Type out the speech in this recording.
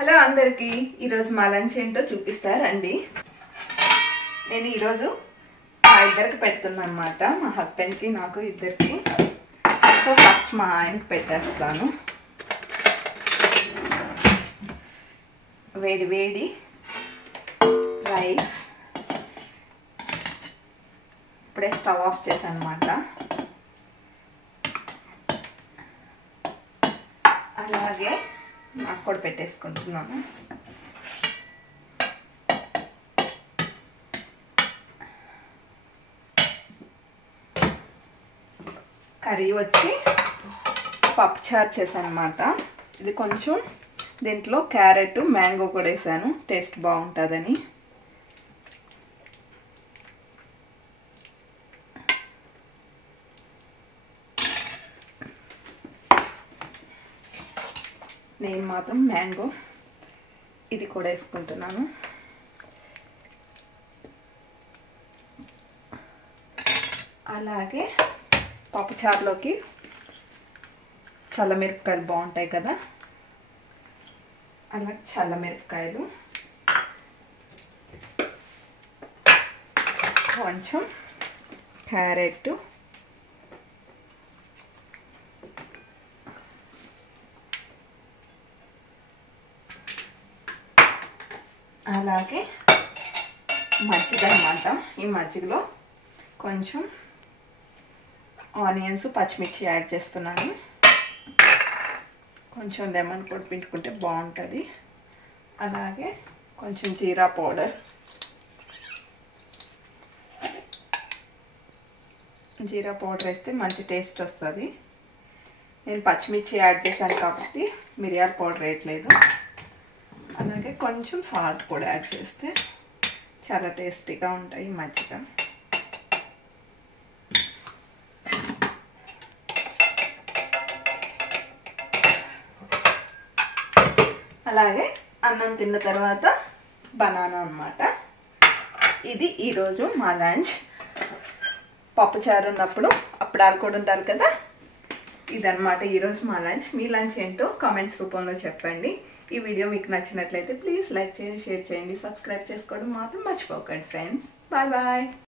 Hello అందరికీ ఈరోజు మా లంచ్ ఏంటో చూపిస్తారండి. నేను ఈరోజు మా ఇద్దరికి పెడుతున్నాను అన్నమాట. మా హస్బెండ్కి నాకు ఇద్దరికి. సో ఫస్ట్ మా ఆయనకి పెట్టేస్తాను. వేడి వేడి రైస్. ఇప్పుడే స్టవ్ ఆఫ్ చేశాను అన్నమాట. అలాగే నాకు కూడా పెట్టేసుకుంటున్నాను. కర్రీ వచ్చి పప్పుచారు చేశాను అన్నమాట. ఇది కొంచెం దీంట్లో క్యారెట్ మ్యాంగో కూడా వేసాను, టేస్ట్ బాగుంటుందని. నేను మాత్రం మ్యాంగో ఇది కూడా వేసుకుంటున్నాను. అలాగే పప్పుచారులోకి చల్లమిరపకాయలు బాగుంటాయి కదా, అలా చల్లమిరపకాయలు, కొంచెం క్యారెట్, అలాగే మజ్జిగ అన్నమాట. ఈ మజ్జిగలో కొంచెం ఆనియన్స్ పచ్చిమిర్చి యాడ్ చేస్తున్నాను. కొంచెం లెమన్ కూడా పిండుకుంటే బాగుంటుంది. అలాగే కొంచెం జీరా పౌడర్, జీరా పౌడర్ వేస్తే మంచి టేస్ట్ వస్తుంది. నేను పచ్చిమిర్చి యాడ్ చేశాను కాబట్టి మిరియాల పౌడర్ వేయట్లేదు. అలాగే కొంచెం సాల్ట్ కూడా యాడ్ చేస్తే చాలా టేస్టీగా ఉంటాయి మజ్జిగ. అలాగే అన్నం తిన్న తర్వాత బనానా అన్నమాట. ఇది ఈరోజు మా లంచ్. పప్పుచారు ఉన్నప్పుడు అప్పడాలు కూడా ఉండాలి కదా. ఇదన్నమాట ఈరోజు మా లంచ్. మీ లంచ్ ఏంటో కామెంట్స్ రూపంలో చెప్పండి. ఈ వీడియో మీకు నచ్చినట్లయితే ప్లీజ్ లైక్ చేయండి, షేర్ చేయండి, సబ్స్క్రైబ్ చేసుకోవడం మాత్రం మర్చిపోకండి ఫ్రెండ్స్. Bye bye.